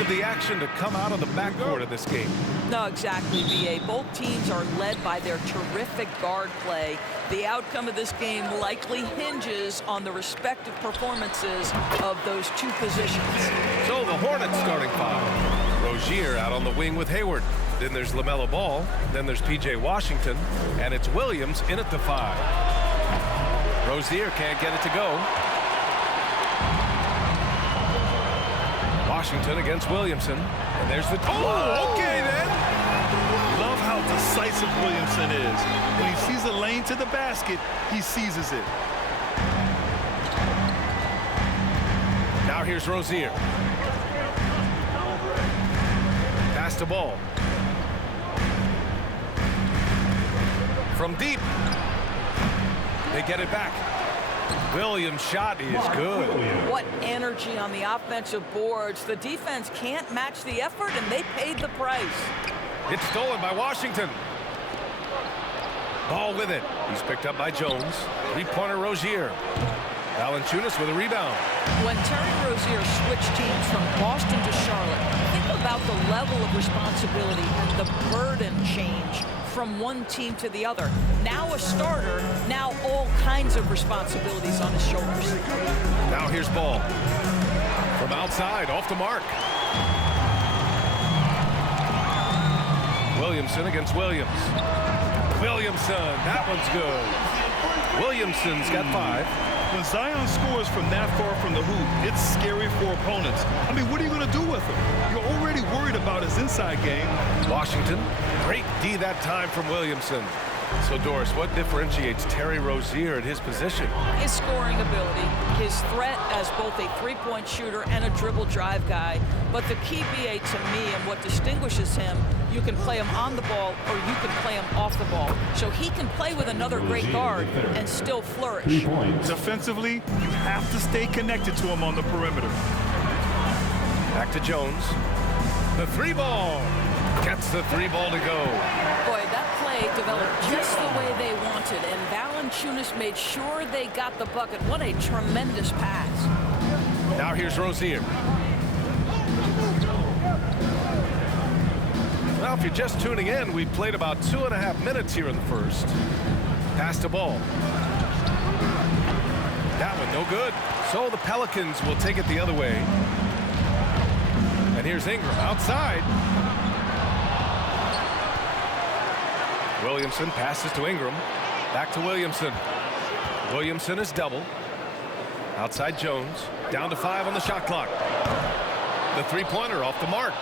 of the action to come out of the backcourt of this game. No, exactly, B.A. Both teams are led by their terrific guard play. The outcome of this game likely hinges on the respective performances of those two positions. So the Hornets starting five. Rozier out on the wing with Hayward. Then there's LEMELO Ball. Then there's P.J. Washington. And it's Williams in at the five. Rozier can't get it to go. Washington against Williamson. And there's the... Oh, okay then. Love how decisive Williamson is. When he sees a lane to the basket, he seizes it. Now here's Rozier. Pass the ball. From deep. They get it back. Williams' shot is good. What energy on the offensive boards. The defense can't match the effort, and they paid the price. It's stolen by Washington. Ball with it. He's picked up by Jones. Three-pointer Rozier. Valanciunas with a rebound. When Terry Rozier switched teams from Boston to Charlotte, think about the level of responsibility and the burden change from one team to the other. Now a starter, now all kinds of responsibilities on his shoulders. Now here's Ball. From outside, off the mark. Williamson against Williams. Williamson, that one's good. Williamson's got five. When Zion scores from that far from the hoop, it's scary for opponents. I mean, what are you going to do with him? You're already worried about his inside game. Washington, great D that time from Williamson. So, Doris, what differentiates Terry Rozier at his position? His scoring ability, his threat as both a three-point shooter and a dribble drive guy. But the key, BA, to me, and what distinguishes him, you can play him on the ball or you can play him off the ball. So he can play with another great guard and still flourish. Defensively, you have to stay connected to him on the perimeter. Back to Jones. The three ball. Gets the three ball to go. Boy, that play developed just the way they wanted, and Valanciunas made sure they got the bucket. What a tremendous pass. Now here's Rozier. Well, if you're just tuning in, we've played about 2.5 minutes here in the first. Pass the ball. That one no good. So the Pelicans will take it the other way. And here's Ingram outside. Williamson passes to Ingram. Back to Williamson. Williamson is double. Outside Jones. Down to 5 on the shot clock. The three-pointer off the mark.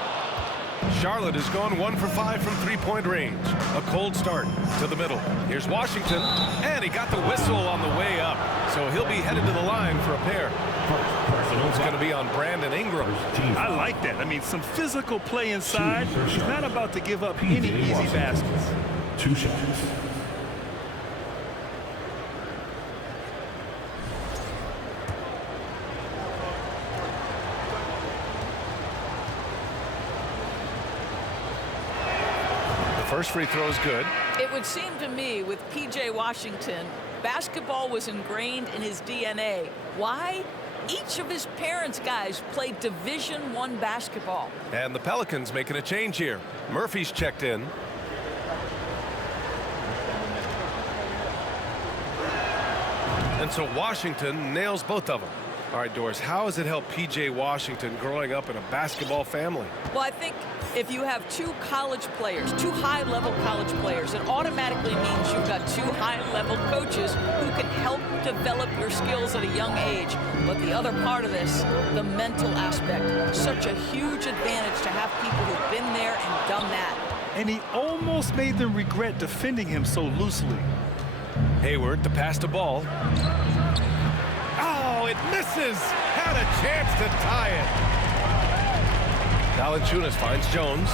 Charlotte has gone 1 for 5 from three-point range. A cold start to the middle. Here's Washington. And he got the whistle on the way up. So he'll be headed to the line for a pair. It's going to be on Brandon Ingram. I like that. I mean, some physical play inside. He's not about to give up any easy baskets. 2 shots. The first free throw is good. It would seem to me with P.J. Washington, basketball was ingrained in his DNA. Why? Each of his parents' guys played Division I basketball. And the Pelicans making a change here. Murphy's checked in. And so Washington nails both of them. All right, Doris, how has it helped P.J. Washington growing up in a basketball family? Well, I think if you have two college players, two high-level college players, it automatically means you've got two high-level coaches who can help develop your skills at a young age. But the other part of this, the mental aspect, such a huge advantage to have people who've been there and done that. And he almost made them regret defending him so loosely. Hayward to pass the ball. Oh, it misses! Had a chance to tie it. Valanciunas finds Jones.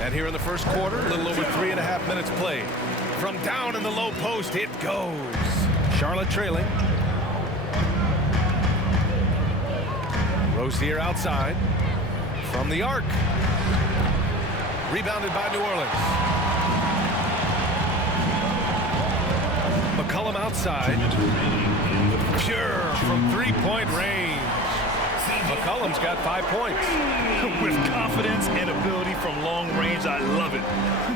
And here in the first quarter, a little over 3.5 minutes played. From down in the low post, it goes. Charlotte trailing. Rozier outside. From the arc. Rebounded by New Orleans. McCollum outside. sure from three-point range. McCollum's got 5 points. With confidence and ability from long range, I love it.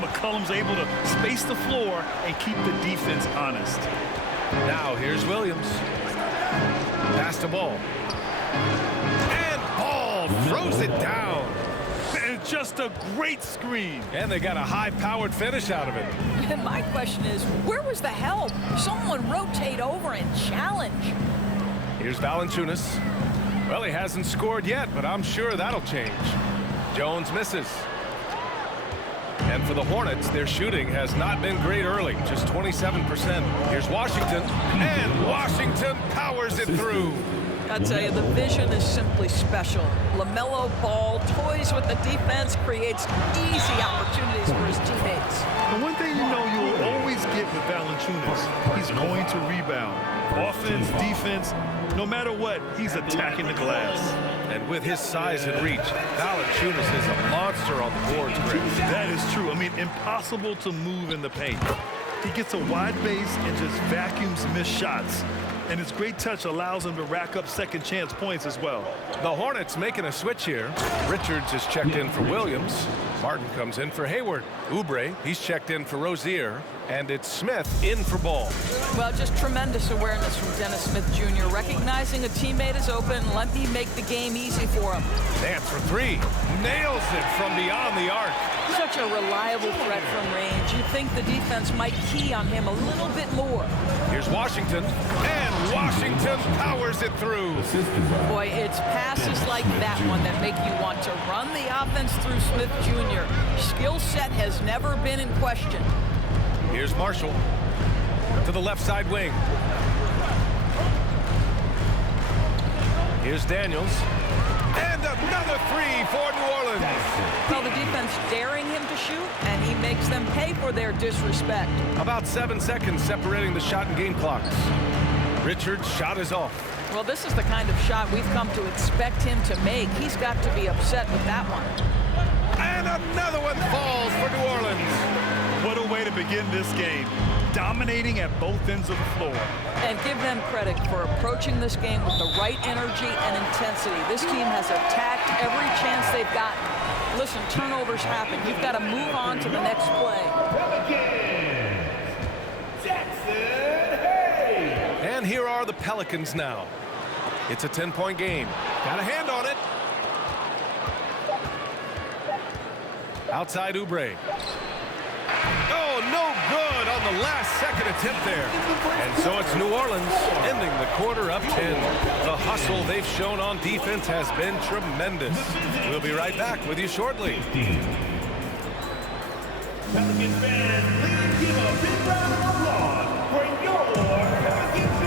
McCollum's able to space the floor and keep the defense honest. Now here's Williams. Pass the ball. And Ball throws it down. And just a great screen. And they got a high-powered finish out of it. And my question is, where was the help? Someone rotate over and challenge. Here's Valanciunas. Well, he hasn't scored yet, but I'm sure that'll change. Jones misses. And for the Hornets, their shooting has not been great early, just 27%. Here's Washington, and Washington powers it through. I tell you, the vision is simply special. LEMELO Ball toys with the defense, creates easy opportunities for his teammates. And one thing you know you'll always get with Valanciunas, he's going to rebound. Offense, defense, no matter what, he's attacking the glass. And with his size and reach, Valanciunas is a monster on the boards, Greg. That is true. I mean, impossible to move in the paint. He gets a wide base and just vacuums missed shots. And his great touch allows him to rack up second chance points as well. The Hornets making a switch here. Richards is checked in for Williams. Martin comes in for Hayward. Oubre, he's checked in for Rozier. And it's Smith in for Ball. Well, just tremendous awareness from Dennis Smith Jr. Recognizing a teammate is open, let me make the game easy for him. Nance for three. Nails it from beyond the arc. Such a reliable threat from range. You'd think the defense might key on him a little bit more. Here's Washington. And Washington powers it through. Boy, it's passes like that one that make you want to run the offense through Smith Jr. Skill set has never been in question. Here's Marshall to the left side wing. Here's Daniels. And another three for New Orleans. Well, the defense daring him to shoot, and he makes them pay for their disrespect. About 7 seconds separating the shot and game clocks. Richards' shot is off. Well, this is the kind of shot we've come to expect him to make. He's got to be upset with that one. And another one falls for New Orleans. What a way to begin this game. Dominating at both ends of the floor. And give them credit for approaching this game with the right energy and intensity. This team has attacked every chance they've gotten. Listen, turnovers happen. You've got to move on to the next play. And here are the Pelicans now. It's a 10-point game. Got a hand on it. Outside Oubre. Oh, no good on the last second attempt there. And so it's New Orleans ending the quarter up 10. The hustle they've shown on defense has been tremendous. We'll be right back with you shortly. Pelicans fans, please give a big round of applause for your Pelicans.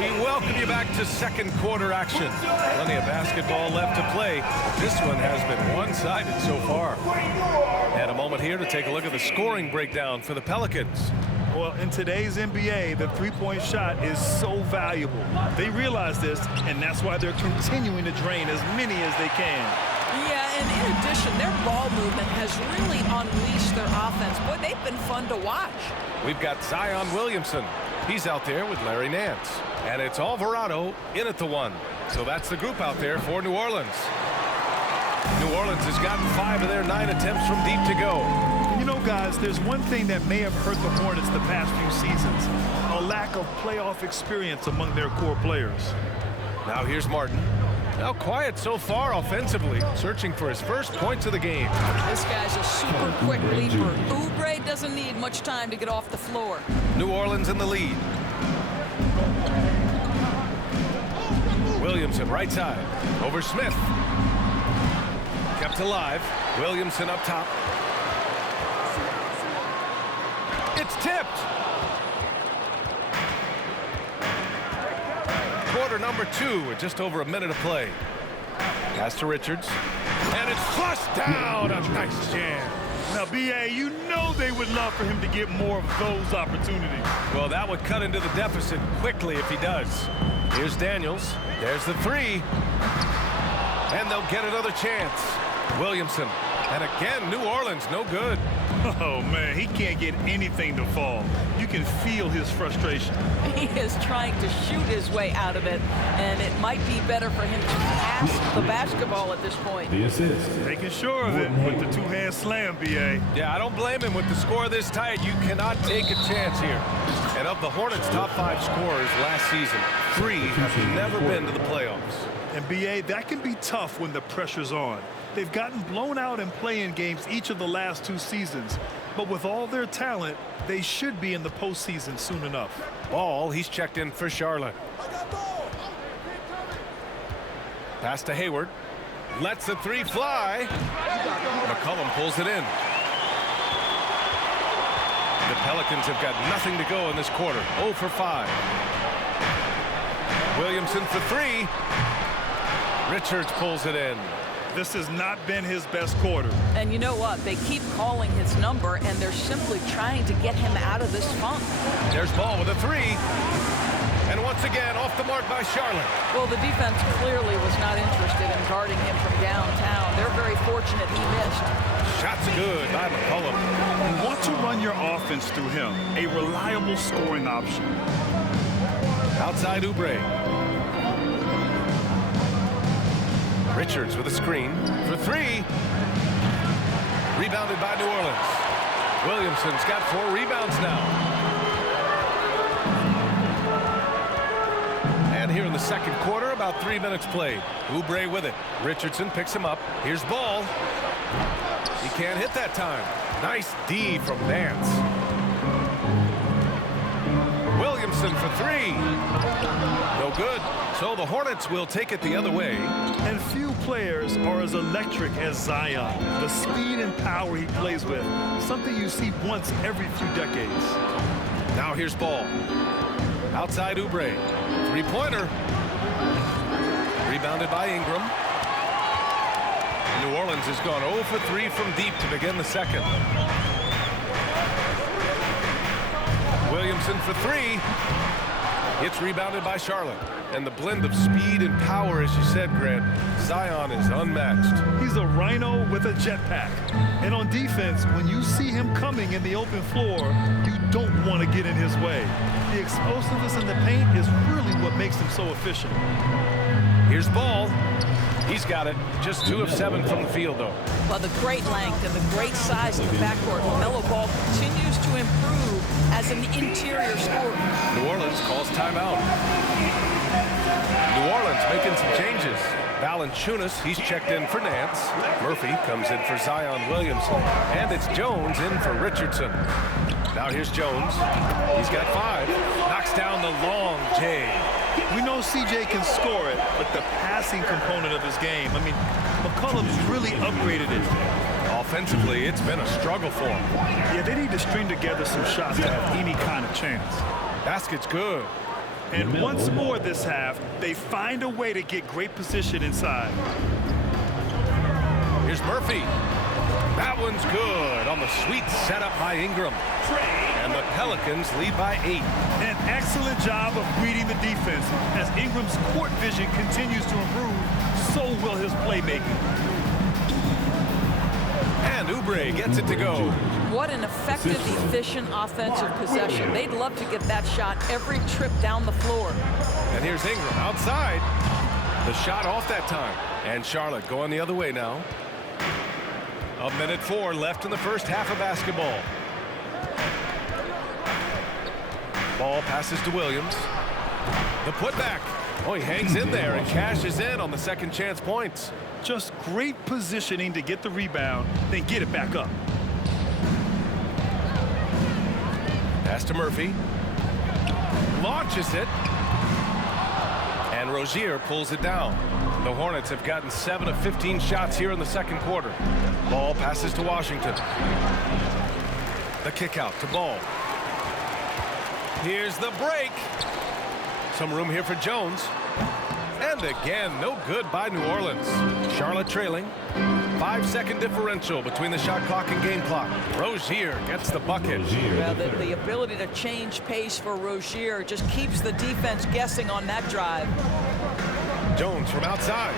We welcome you back to second quarter action. Plenty of basketball left to play. This one has been one-sided so far. And a moment here to take a look at the scoring breakdown for the Pelicans. Well, in today's NBA, the three-point shot is so valuable. They realize this, and that's why they're continuing to drain as many as they can. Yeah, and in addition, their ball movement has really unleashed their offense. Boy, they've been fun to watch. We've got Zion Williamson. He's out there with Larry Nance. And it's Alvarado in at the one. So that's the group out there for New Orleans. New Orleans has gotten 5 of their 9 attempts from deep to go. You know, guys, there's one thing that may have hurt the Hornets the past few seasons. A lack of playoff experience among their core players. Now here's Martin. Now quiet so far offensively, searching for his first points of the game. This guy's a super quick leaper. Oubre doesn't need much time to get off the floor. New Orleans in the lead. Williamson right side over Smith. Kept alive. Williamson up top. It's tipped. Quarter number 2 with just over a minute of play. Pass to Richards. And it's flushed down. A nice jam. Now, B.A., you know they would love for him to get more of those opportunities. Well, that would cut into the deficit quickly if he does. Here's Daniels. There's the 3. And they'll get another chance. Williamson. And again, New Orleans, no good. Oh, man, he can't get anything to fall. You can feel his frustration. He is trying to shoot his way out of it, and it might be better for him to pass the basketball at this point. The assist. Making sure of it with the two-hand slam, B.A. Yeah, I don't blame him. With the score this tight, you cannot take a chance here. And of the Hornets' top 5 scorers last season, 3 have never been to the playoffs. And B.A., that can be tough when the pressure's on. They've gotten blown out in play-in games each of the last 2 seasons. But with all their talent, they should be in the postseason soon enough. Ball, he's checked in for Charlotte. Pass to Hayward. Lets the 3 fly. McCollum pulls it in. The Pelicans have got nothing to go in this quarter. 0 for 5. Williamson for 3. Richards pulls it in. This has not been his best quarter. And you know what? They keep calling his number, and they're simply trying to get him out of this funk. There's Ball with a 3. And once again, off the mark by Charlotte. Well, the defense clearly was not interested in guarding him from downtown. They're very fortunate he missed. Shot's good by McCollum. You want to run your offense through him, a reliable scoring option. Outside Oubre. Richards with a screen for 3. Rebounded by New Orleans. Williamson's got 4 rebounds now. And here in the second quarter, about 3 minutes played. Oubre with it. Richardson picks him up. Here's Ball. He can't hit that time. Nice D from Nance. Williamson for 3. No good. So the Hornets will take it the other way. And few players are as electric as Zion. The speed and power he plays with, something you see once every few decades. Now here's Ball. Outside Oubre. 3-pointer. Rebounded by Ingram. New Orleans has gone 0 for 3 from deep to begin the second. Williamson for 3. It's rebounded by Charlotte. And the blend of speed and power, as you said, Grant, Zion is unmatched. He's a rhino with a jetpack. And on defense, when you see him coming in the open floor, you don't want to get in his way. The explosiveness in the paint is really what makes him so efficient. Here's Ball. He's got it. Just 2 of 7 from the field, though. Well, the great length and the great size of the backcourt. LeMelo Ball continues to improve as an interior scorer. New Orleans calls timeout. New Orleans making some changes. Valanciunas, he's checked in for Nance. Murphy comes in for Zion Williamson. And it's Jones in for Richardson. Now here's Jones. He's got 5. Knocks down the long J. We know CJ can score it, but the passing component of his game, I mean, McCollum's really upgraded it. Offensively, it's been a struggle for him. Yeah, they need to string together some shots to have any kind of chance. Basket's good. And once more this half, they find a way to get great position inside. Here's Murphy. That one's good on the sweet setup by Ingram. And the Pelicans lead by 8. An excellent job of reading the defense. As Ingram's court vision continues to improve, so will his playmaking. And Oubre gets it to go. What an effective, efficient offensive possession. They'd love to get that shot every trip down the floor. And here's Ingram outside. The shot off that time. And Charlotte going the other way now. 1:04 left in the first half of basketball. Ball passes to Williams. The putback. Oh, he hangs in there and cashes in on the second chance points. Just great positioning to get the rebound, then get it back up. Pass to Murphy. Launches it. And Rozier pulls it down. The Hornets have gotten 7 of 15 shots here in the second quarter. Ball passes to Washington. The kick out to Ball. Here's the break. Some room here for Jones. And again, no good by New Orleans. Charlotte trailing. 5-second differential between the shot clock and game clock. Rozier gets the bucket. Well, the ability to change pace for Rozier just keeps the defense guessing on that drive. Jones from outside.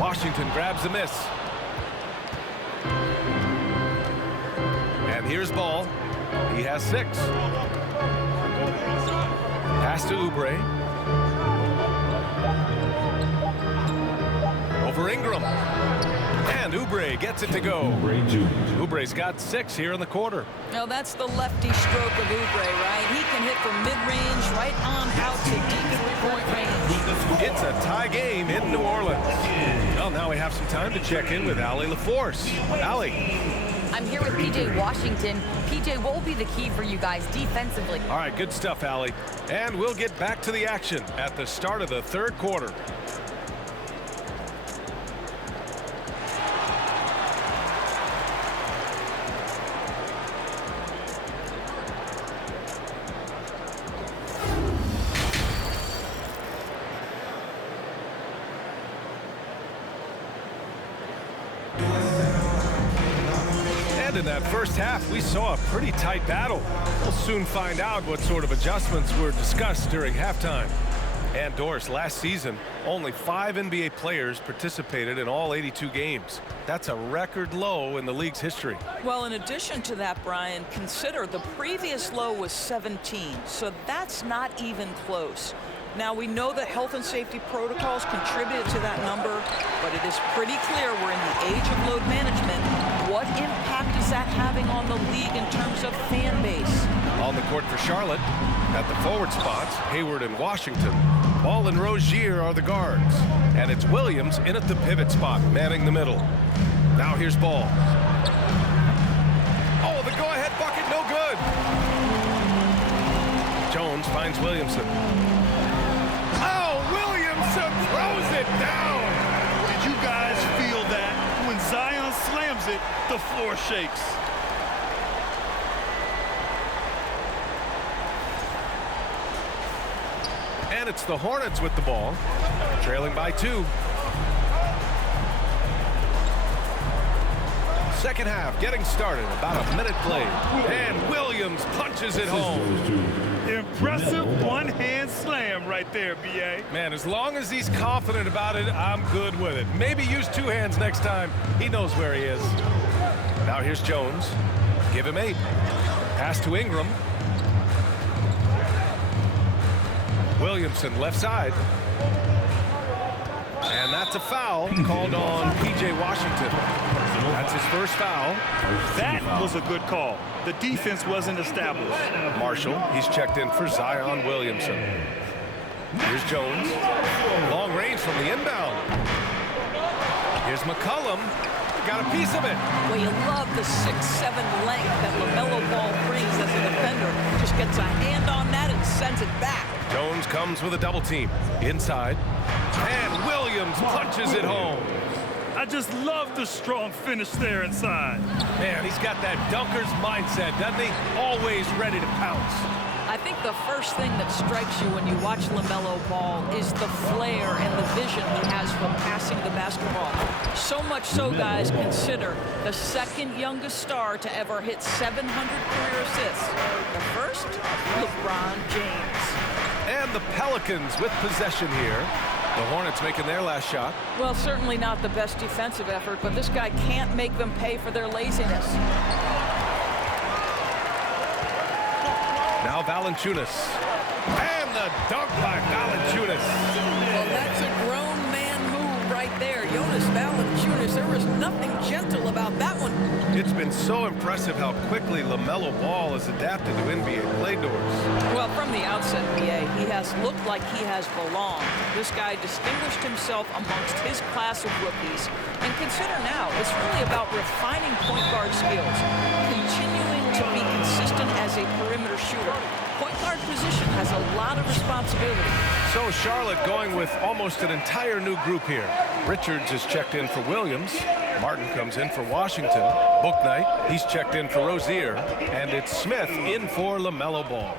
Washington grabs the miss. And Here's Ball. He has 6. Pass to Oubre. Over Ingram. And Oubre gets it to go. Oubre's got 6 here in the quarter. Now that's the lefty stroke of Oubre, right? He can hit from mid-range right on out to deep three-point range. It's a tie game in New Orleans. Well, now we have some time to check in with Allie LaForce. Allie. I'm here with PJ Washington. PJ, what will be the key for you guys defensively? All right, good stuff, Allie. And we'll get back to the action at the start of the 3rd quarter. In that first half, we saw a pretty tight battle. We'll soon find out what sort of adjustments were discussed during halftime. And Doris, last season, only 5 NBA players participated in all 82 games. That's a record low in the league's history. Well, in addition to that, Brian, consider the previous low was 17, so that's not even close. Now, we know that health and safety protocols contributed to that number, but it is pretty clear we're in the age of load management. What impact is that having on the league in terms of fan base? On the court for Charlotte, at the forward spots, Hayward and Washington. Ball and Rozier are the guards. And it's Williams in at the pivot spot, manning the middle. Now here's Ball. Oh, the go-ahead bucket, no good. Jones finds Williamson. Oh, Williamson throws it down. Did you guys feel that? When Zion slams it, the floor shakes. And it's the Hornets with the ball, trailing by 2. Second half getting started, about a minute played. And Williams punches it home. Impressive one-hand slam right there, B.A. Man, as long as he's confident about it, I'm good with it. Maybe use 2 hands next time. He knows where he is. Now here's Jones. Give him 8. Pass to Ingram. Williamson left side. And that's a foul called on P.J. Washington. That's his first foul. That was a good call. The defense wasn't established. Marshall, he's checked in for Zion Williamson. Here's Jones. Long range from the inbound. Here's McCollum. Got a piece of it. Well, you love the 6'7" length that LeMelo Ball brings as a defender. Just gets a hand on that and sends it back. Jones comes with a double team. Inside. And Williams punches it home. I just love the strong finish there inside. Man, he's got that dunker's mindset, doesn't he? Always ready to pounce. I think the first thing that strikes you when you watch LeMelo Ball is the flair and the vision he has for passing the basketball. So much so, guys, consider the 2nd youngest star to ever hit 700 career assists. The first, LeBron James. And the Pelicans with possession here. The Hornets making their last shot. Well, certainly not the best defensive effort, but this guy can't make them pay for their laziness. Now Valanciunas. And the dunk by Valanciunas. Well, that's a grown man move right there. Jonas Valanciunas, there was nothing gentle about that one. It's been so impressive how quickly LeMelo Ball has adapted to NBA play doors. Well, from the outset, BA, he has looked like he has belonged. This guy distinguished himself amongst his class of rookies. And consider now, it's really about refining point guard skills, continuing to be consistent as a perimeter shooter. Point guard position has a lot of responsibility. So Charlotte going with almost an entire new group here. Richards is checked in for Williams. Martin comes in for Washington. Bouknight, he's checked in for Rozier. And it's Smith in for LeMelo Ball.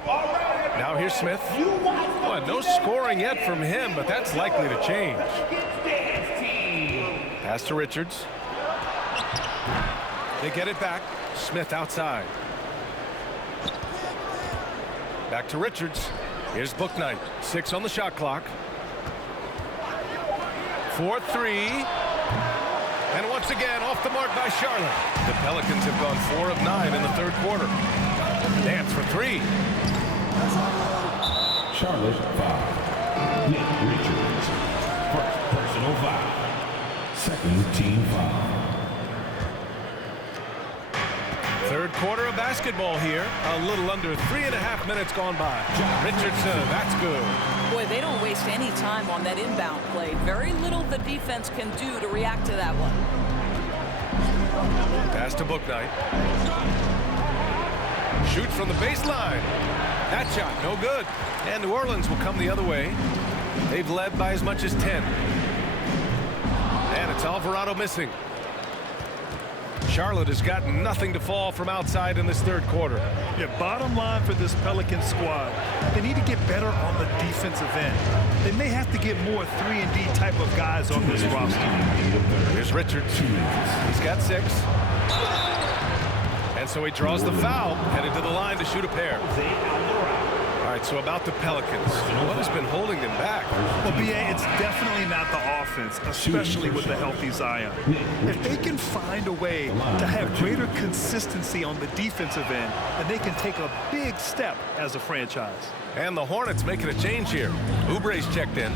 Now here's Smith. Well, no scoring yet from him, but that's likely to change. Pass to Richards. They get it back. Smith outside. Back to Richards. Here's Bouknight. 6 on the shot clock. 4-3. And once again, off the mark by Charlotte. The Pelicans have gone 4 of 9 in the third quarter. Dance for 3. Charlotte foul. Nick Richards. First personal foul. Second team foul. Third quarter of basketball here. A little under 3.5 minutes gone by. Richardson, that's good. Boy, they don't waste any time on that inbound play. Very little the defense can do to react to that one. Pass to Bouknight. Shoots from the baseline. That shot, no good. And New Orleans will come the other way. They've led by as much as 10. And it's Alvarado missing. Charlotte has got nothing to fall from outside in this third quarter. Yeah, bottom line for this Pelican squad, they need to get better on the defensive end. They may have to get more 3-and-D type of guys on this roster. Here's Richards. He's got 6. And so he draws the foul, headed to the line to shoot a pair. All right, so about the Pelicans. What has been holding them back? Well, B.A., it's definitely not the offense, especially with the healthy Zion. If they can find a way to have greater consistency on the defensive end, then they can take a big step as a franchise. And the Hornets making a change here. Oubre's checked in.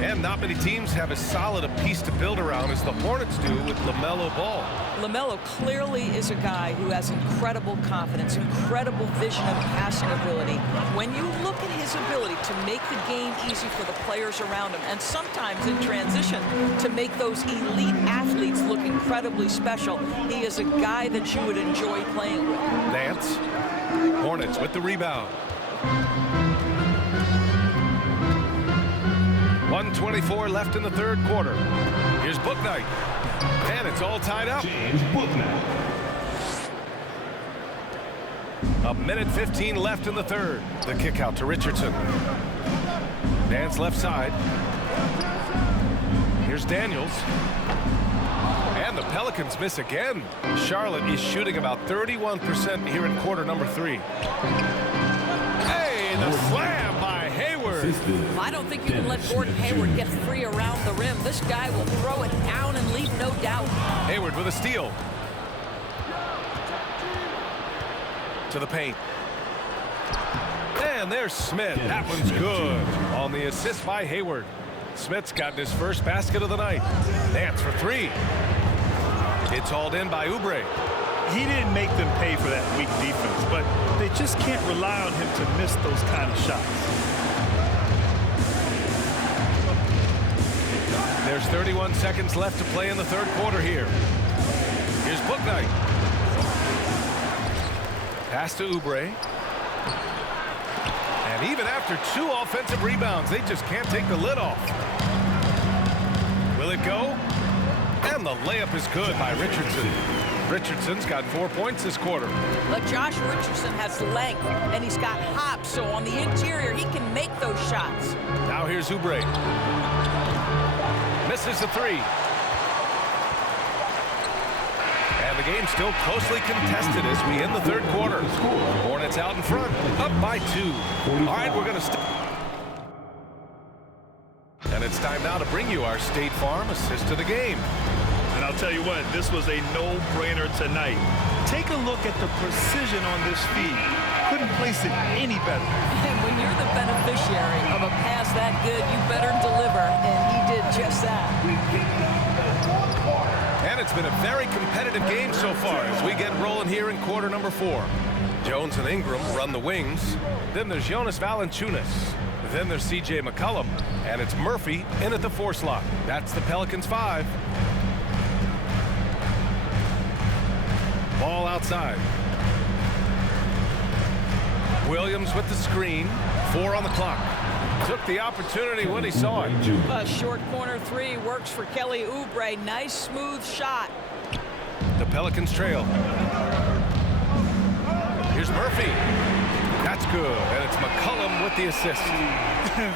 And not many teams have as solid a piece to build around as the Hornets do with LEMELO Ball. LEMELO clearly is a guy who has incredible confidence, incredible vision and passing ability. When you look at his ability to make the game easy for the players around him, and sometimes in transition to make those elite athletes look incredibly special, he is a guy that you would enjoy playing with. Nance. Hornets with the rebound. 1:24 left in the third quarter. Here's Bouknight. And it's all tied up. James Bouknight. 1:15 left in the third. The kick out to Richardson. Nance left side. Here's Daniels. And the Pelicans miss again. Charlotte is shooting about 31% here in quarter number 3. Hey, the slam by Hayward. I don't think you can let Gordon Hayward get free around the rim. This guy will throw it down and leave no doubt. Hayward with a steal. To the paint. And there's Smith. That one's good. On the assist by Hayward. Smith's gotten his first basket of the night. Nance for 3. It's hauled in by Oubre. He didn't make them pay for that weak defense, but they just can't rely on him to miss those kind of shots. There's 31 seconds left to play in the third quarter here. Here's Bouknight. Pass to Oubre. And even after 2 offensive rebounds, they just can't take the lid off. Will it go? And the layup is good by Richardson. Richardson's got 4 points this quarter. But Josh Richardson has length, and he's got hops, so on the interior, he can make those shots. Now here's Oubre. Misses the 3. And the game's still closely contested as we end the third quarter. Hornets out in front, up by 2. All right, we're going to and it's time now to bring you our State Farm assist of the game. And I'll tell you what, this was a no-brainer tonight. Take a look at the precision on this feed. Couldn't place it any better. And when you're the beneficiary of a pass that good, you better deliver, and he did just that. And it's been a very competitive game so far as we get rolling here in quarter number 4. Jones and Ingram run the wings. Then there's Jonas Valanciunas. Then there's C.J. McCollum. And it's Murphy in at the 4 slot. That's the Pelicans 5. Ball outside. Williams with the screen. 4 on the clock. Took the opportunity when he saw it. A short corner 3 works for Kelly Oubre. Nice smooth shot. The Pelicans trail. Here's Murphy. That's good. And it's McCollum with the assist.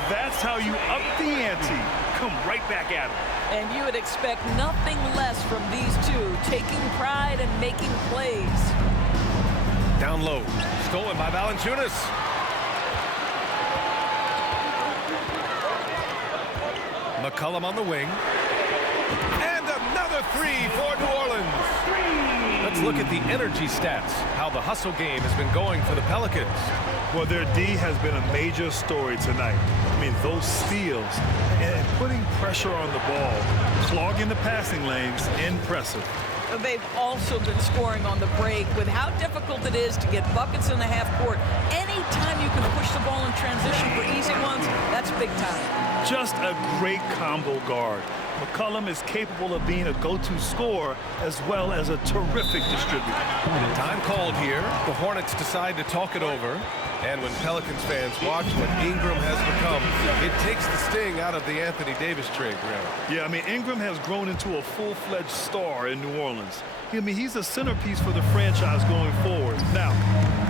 That's how you up the ante. Come right back at him. And you would expect nothing less from these two, taking pride and making plays. Down low. Stolen by Valanciunas. McCollum on the wing. And another three for New Orleans. Let's look at the energy stats, how the hustle game has been going for the Pelicans. Well, their D has been a major story tonight. I mean, those steals and putting pressure on the ball, clogging the passing lanes, impressive. They've also been scoring on the break. With how difficult it is to get buckets in the half court, anytime you can push the ball in transition for easy ones, that's big time. Just a great combo guard. McCollum is capable of being a go-to scorer as well as a terrific distributor. Time called here. The Hornets decide to talk it over. And when Pelicans fans watch what Ingram has become, it takes the sting out of the Anthony Davis trade, really. Yeah, I mean, Ingram has grown into a full-fledged star in New Orleans. I mean, he's a centerpiece for the franchise going forward. Now,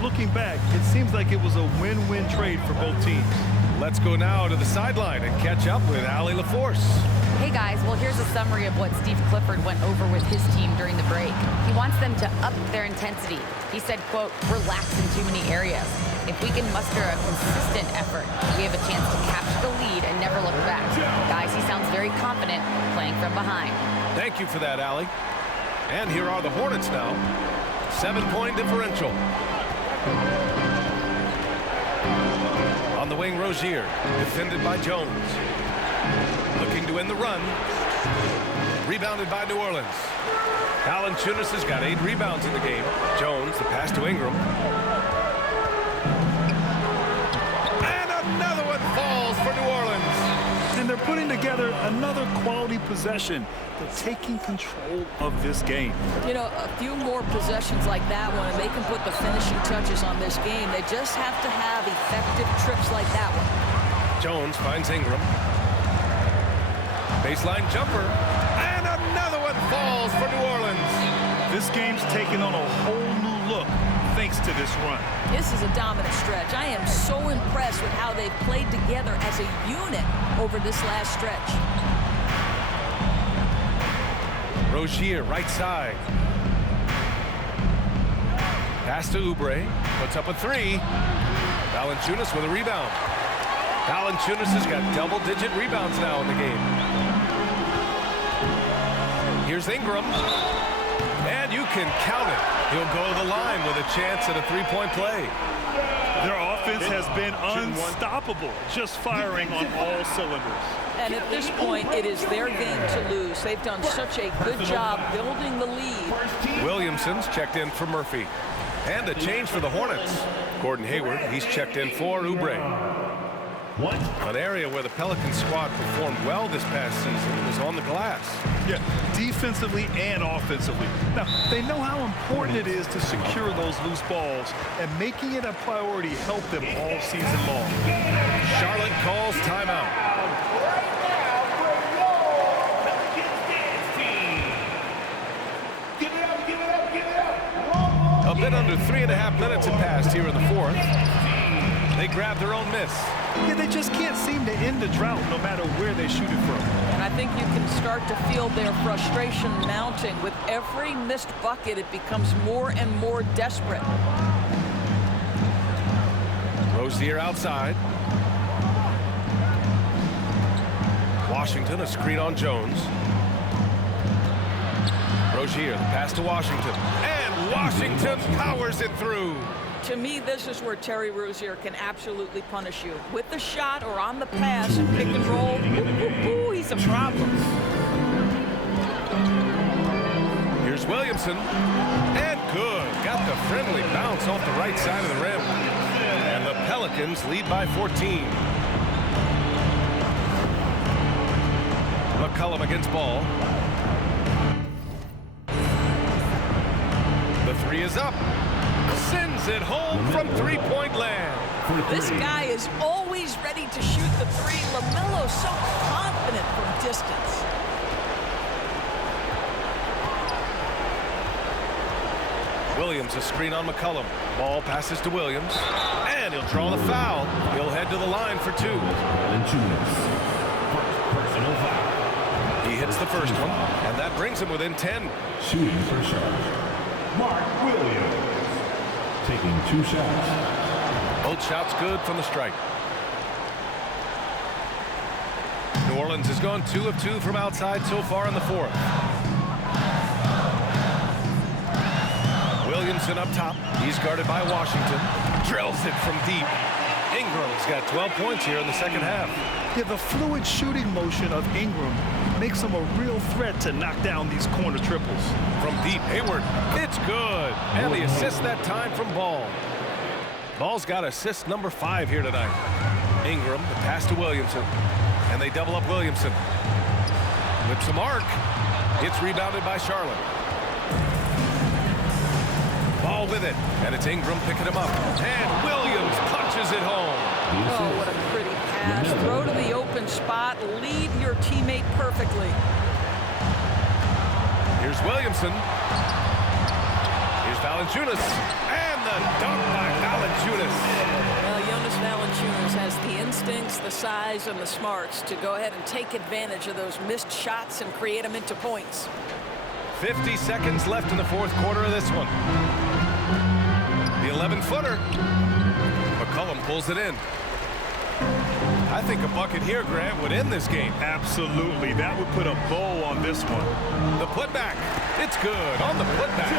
looking back, it seems like it was a win-win trade for both teams. Let's go now to the sideline and catch up with Allie LaForce. Hey guys, well here's a summary of what Steve Clifford went over with his team during the break. He wants them to up their intensity. He said, quote, relax in too many areas. If we can muster a consistent effort, we have a chance to capture the lead and never look back. Guys, he sounds very confident playing from behind. Thank you for that, Allie. And here are the Hornets now. 7-point differential. On the wing, Rozier, defended by Jones. Looking to win the run. Rebounded by New Orleans. Valanciunas has got 8 rebounds in the game. Jones, the pass to Ingram. And another one falls for New Orleans. And they're putting together another quality possession. They're taking control of this game. You know, a few more possessions like that one, and they can put the finishing touches on this game. They just have to have effective trips like that one. Jones finds Ingram. Baseline jumper. And another one falls for New Orleans. This game's taken on a whole new look thanks to this run. This is a dominant stretch. I am so impressed with how they've played together as a unit over this last stretch. Rozier, right side. Pass to Oubre. Puts up a 3. Valanciunas with a rebound. Valanciunas has got double-digit rebounds now in the game. Here's Ingram. And you can count it. He'll go to the line with a chance at a 3-point play. Their offense has been unstoppable, just firing on all cylinders. And at this point, it is their game to lose. They've done such a good job building the lead. Williamson's checked in for Murphy. And a change for the Hornets. Gordon Hayward, he's checked in for Oubre. An area where the Pelicans squad performed well this past season was on the glass. Yeah, defensively and offensively. Now, they know how important it is to secure those loose balls, and making it a priority helped them all season long. Charlotte calls timeout. A bit under 3.5 minutes had passed here in the fourth. They grabbed their own miss. Yeah, they just can't seem to end the drought no matter where they shoot it from. And I think you can start to feel their frustration mounting. With every missed bucket, it becomes more and more desperate. Rozier outside. Washington, a screen on Jones. Rozier, the pass to Washington. And Washington powers it through. To me, this is where Terry Rozier can absolutely punish you. With the shot or on the pass and pick and roll, he's a problem. Here's Williamson. And good. Got the friendly bounce off the right side of the rim. And the Pelicans lead by 14. McCollum against Ball. The 3 is up. Sends it home from 3-point land. This guy is always ready to shoot the 3. LeMelo so confident from distance. Williams a screen on McCollum. Ball passes to Williams. And he'll draw the foul. He'll head to the line for 2. He hits the first one, and that brings him within 10. Shooting for Charlotte, Mark Williams. Taking 2 shots. Both shots good from the strike. New Orleans has gone 2 of 2 from outside so far in the fourth. Williamson up top. He's guarded by Washington. Drills it from deep. Ingram's got 12 points here in the second half. Yeah, the fluid shooting motion of Ingram makes him a real threat to knock down these corner triples. From deep, Hayward. It's good. And the assist that time from Ball. Ball's got assist number 5 here tonight. Ingram, the pass to Williamson. And they double up Williamson. Whips a mark. It's rebounded by Charlotte. Ball with it. And it's Ingram picking him up. And Williams punches it home. Oh, what a pretty pass. Throw to the open spot. Lead your teammate perfectly. Here's Williamson. Here's Valanciunas. And the dunk by Valanciunas. Well, Jonas Valanciunas has the instincts, the size, and the smarts to go ahead and take advantage of those missed shots and create them into points. 50 seconds left in the fourth quarter of this one. The 11-footer. McCollum pulls it in. I think a bucket here, Grant, would end this game. Absolutely. That would put a bow on this one. The putback. It's good on the putback.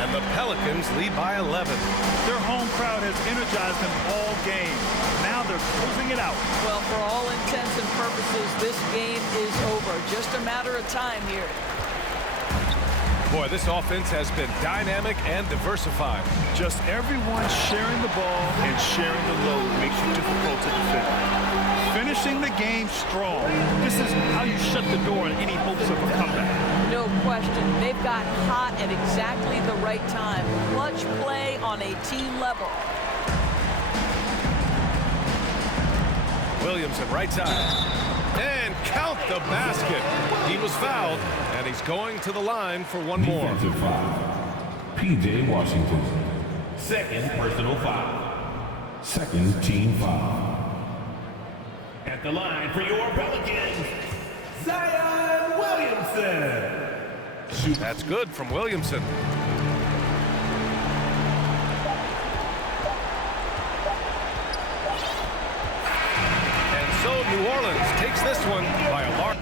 And the Pelicans lead by 11. Their home crowd has energized them all game. Now they're closing it out. Well, for all intents and purposes, this game is over. Just a matter of time here. Boy, this offense has been dynamic and diversified. Just everyone sharing the ball and sharing the load makes you difficult to defend. Finishing the game strong. This is how you shut the door on any hopes of a comeback. No question. They've got hot at exactly the right time. Clutch play on a team level. Williamson, right side. And count the basket. He was fouled, and he's going to the line for one more. Defensive foul. P.J. Washington. Second personal foul. Second team foul. At the line for your Pelicans, Zion Williamson. That's good from Williamson. And so New Orleans takes this one by a large.